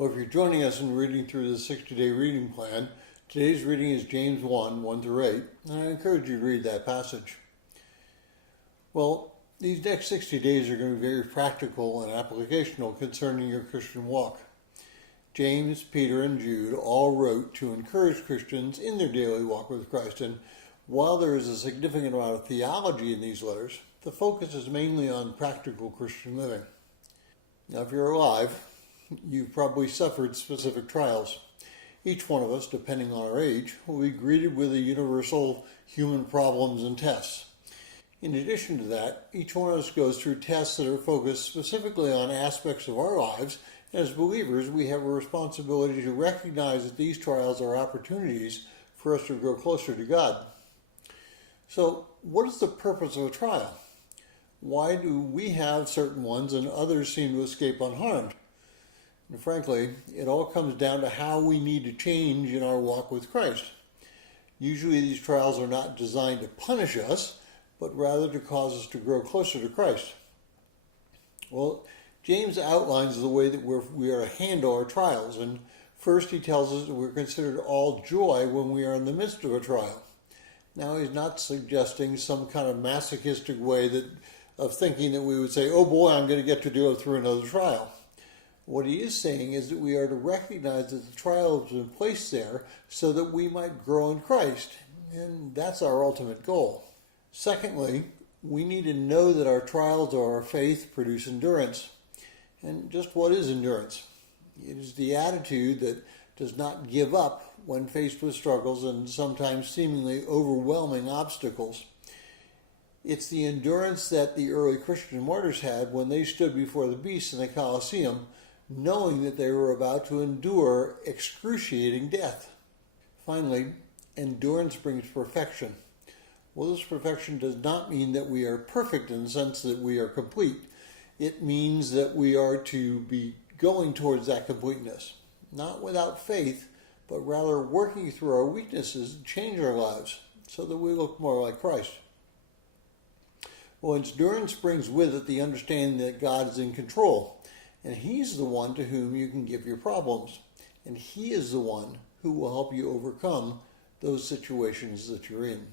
Well, if you're joining us in reading through the 60-day reading plan, today's reading is James 1, 1 through 8, and I encourage you to read that passage. Well, these next 60 days are going to be very practical and applicational concerning your Christian walk. James, Peter, and Jude all wrote to encourage Christians in their daily walk with Christ, and while there is a significant amount of theology in these letters, the focus is mainly on practical Christian living. Now, if you're alive, you've probably suffered specific trials. Each one of us, depending on our age, will be greeted with the universal human problems and tests. In addition to that, each one of us goes through tests that are focused specifically on aspects of our lives. As believers, we have a responsibility to recognize that these trials are opportunities for us to grow closer to God. So, what is the purpose of a trial? Why do we have certain ones and others seem to escape unharmed? And frankly, it all comes down to how we need to change in our walk with Christ. Usually these trials are not designed to punish us, but rather to cause us to grow closer to Christ. Well, James outlines the way that we are to handle our trials. And first he tells us that we're considered all joy when we are in the midst of a trial. Now he's not suggesting some kind of masochistic way of thinking that we would say, oh boy, I'm going to get to go through another trial. What he is saying is that we are to recognize that the trial has been placed there so that we might grow in Christ, and that's our ultimate goal. Secondly, we need to know that our trials of our faith produce endurance. And just what is endurance? It is the attitude that does not give up when faced with struggles and sometimes seemingly overwhelming obstacles. It's the endurance that the early Christian martyrs had when they stood before the beast in the Colosseum, knowing that they were about to endure excruciating death. Finally, endurance brings perfection. Well, this perfection does not mean that we are perfect in the sense that we are complete. It means that we are to be going towards that completeness, not without faith, but rather working through our weaknesses to change our lives so that we look more like Christ. Well, endurance brings with it the understanding that God is in control, and He's the one to whom you can give your problems, and He is the one who will help you overcome those situations that you're in.